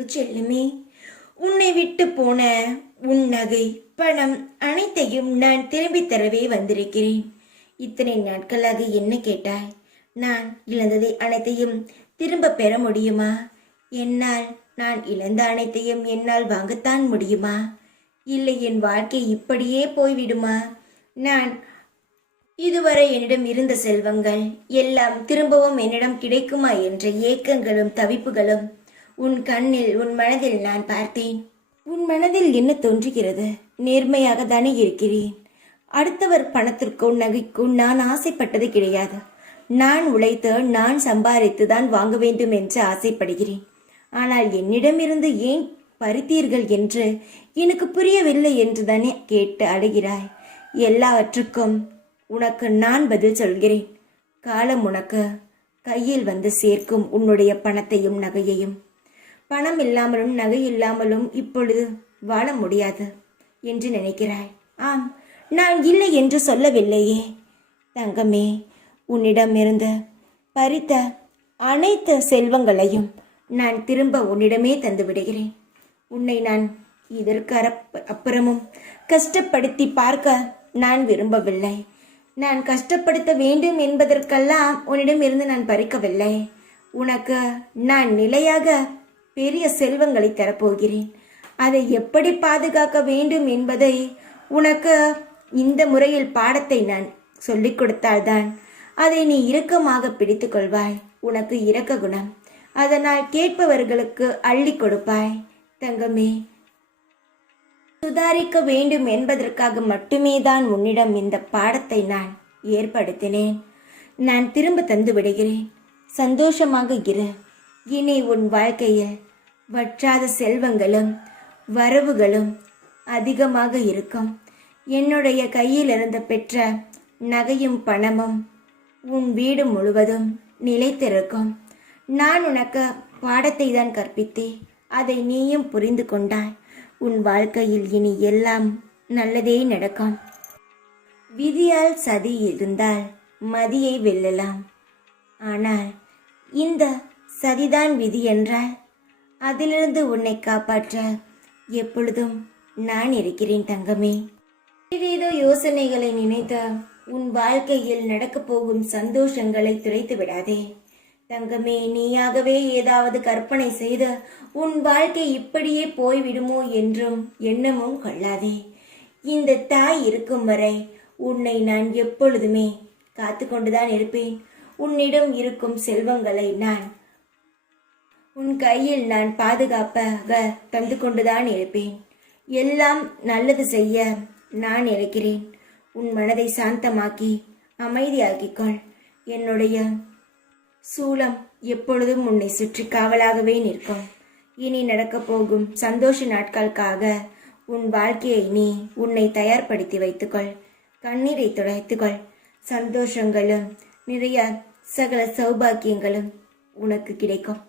அன்பு செல்லுமே, உன்னை விட்டு போன உன் நகை, பணம் அனைத்தையும் நான் திரும்பி தரவே வந்திருக்கிறேன். இத்தனை நாட்களாக என்ன கேட்டாய்? நான் இழந்ததை அனைத்தையும் திரும்ப பெற முடியுமா? என்னால் நான் இழந்த அனைத்தையும் என்னால் வாங்கத்தான் முடியுமா? இல்லை என் வாழ்க்கை இப்படியே போய்விடுமா? நான் இதுவரை என்னிடம் இருந்த செல்வங்கள் எல்லாம் திரும்பவும் என்னிடம் கிடைக்குமா என்ற ஏக்கங்களும் தவிப்புகளும் உன் கண்ணில், உன் மனதில் நான் பார்த்தேன். உன் மனதில் என்ன தோன்றுகிறது? நேர்மையாக தானே இருக்கிறேன். அடுத்தவர் பணத்திற்கும் நகைக்கும் நான் ஆசைப்பட்டது கிடையாது. நான் உழைத்து, நான் சம்பாதித்து தான் வாங்க வேண்டும் என்று ஆசைப்படுகிறேன். ஆனால் என்னிடமிருந்து ஏன் பறித்தீர்கள் என்று எனக்கு புரியவில்லை என்று தானே கேட்டு அழுகிறாய். எல்லாவற்றுக்கும் உனக்கு நான் பதில் சொல்கிறேன். காலம் உனக்கு கையில் வந்து சேர்க்கும் உன்னுடைய பணத்தையும் நகையையும். பணம் இல்லாமலும் நகை இல்லாமலும் இப்பொழுது வாழ முடியாது என்று நினைக்கிறாய். ஆம், நான் இல்லை என்று சொல்லவில்லையே தங்கமே. உன்னிடமிருந்து பறித்த அனைத்து செல்வங்களையும் நான் திரும்ப உன்னிடமே தந்து விடுகிறேன். உன்னை நான் இதற்கு அப்புறமும் கஷ்டப்படுத்தி பார்க்க நான் விரும்பவில்லை. நான் கஷ்டப்படுத்த வேண்டும் என்பதற்கெல்லாம் உன்னிடமிருந்து நான் பறிக்கவில்லை. உனக்கு நான் நிலையாக பெரிய செல்வங்களை தரப்போகிறேன். அதை எப்படி பாதுகாக்க வேண்டும் என்பதை உனக்கு இந்த முறையில் பாடத்தை நான் சொல்லிக் கொடுத்தால்தான் அதை நீ இறுக்கமாக பிடித்து கொள்வாய். உனக்கு இரக்க குணம், அதனால் கேட்பவர்களுக்கு அள்ளி கொடுப்பாய். தங்கமே, சுதாரிக்க வேண்டும் என்பதற்காக மட்டுமே தான் உன்னிடம் இந்த பாடத்தை நான் ஏற்படுத்தினேன். நான் திரும்ப தந்து விடுகிறேன். சந்தோஷமாக இரு. இனி உன் வாழ்க்கையில் வற்றாத செல்வங்களும் வரவுகளும் அதிகமாக இருக்கும். என்னுடைய கையில் இருந்து பெற்ற நகையும் பணமும் உன் வீடு முழுவதும் நிலைத்திருக்கும். நான் உனக்கு பாடத்தை தான் கற்பித்தேன். அதை நீயும் புரிந்து கொண்டாய். உன் வாழ்க்கையில் இனி எல்லாம் நல்லதே நடக்கும். விதியால் சதி இருந்தால் மதியை வெல்லலாம். ஆனால் இந்த சதிதான் விதி என்றால் அதிலிருந்து உன்னை காப்பாற்ற எப்பொழுதும் நான் இருக்கிறேன் தங்கமே. ஏதேதோ யோசனைகளை நினைத்து உன் வாழ்க்கையில் நடக்கப் போகும் சந்தோஷங்களை துரைத்து விடாதே தங்கமே. நீயாகவே ஏதாவது கற்பனை செய்து உன் வாழ்க்கை இப்படியே போய்விடுமோ என்றும் எண்ணமும் கொள்ளாதே. இந்த தாய் இருக்கும் வரை உன்னை நான் எப்பொழுதுமே காத்து கொண்டுதான் இருப்பேன். உன்னிடம் இருக்கும் செல்வங்களை நான் உன் கையில் நான் பாதுகாப்பாக தந்து கொண்டுதான் இருப்பேன். எல்லாம் நல்லது செய்ய நான் இருக்கிறேன். உன் மனதை சாந்தமாக்கி அமைதியாக்கிக்கொள். என்னுடைய சூலம் எப்பொழுதும் உன்னை சுற்றி காவலாகவே நிற்கும். இனி நடக்கப் போகும் சந்தோஷ நாட்களுக்காக உன் வாழ்க்கையை நீ உன்னை தயார்படுத்தி வைத்துக்கொள். கண்ணீரை துடைத்துக்கொள். சந்தோஷங்களும் நிறைய சகல சௌபாக்கியங்களும் உனக்கு கிடைக்கும்.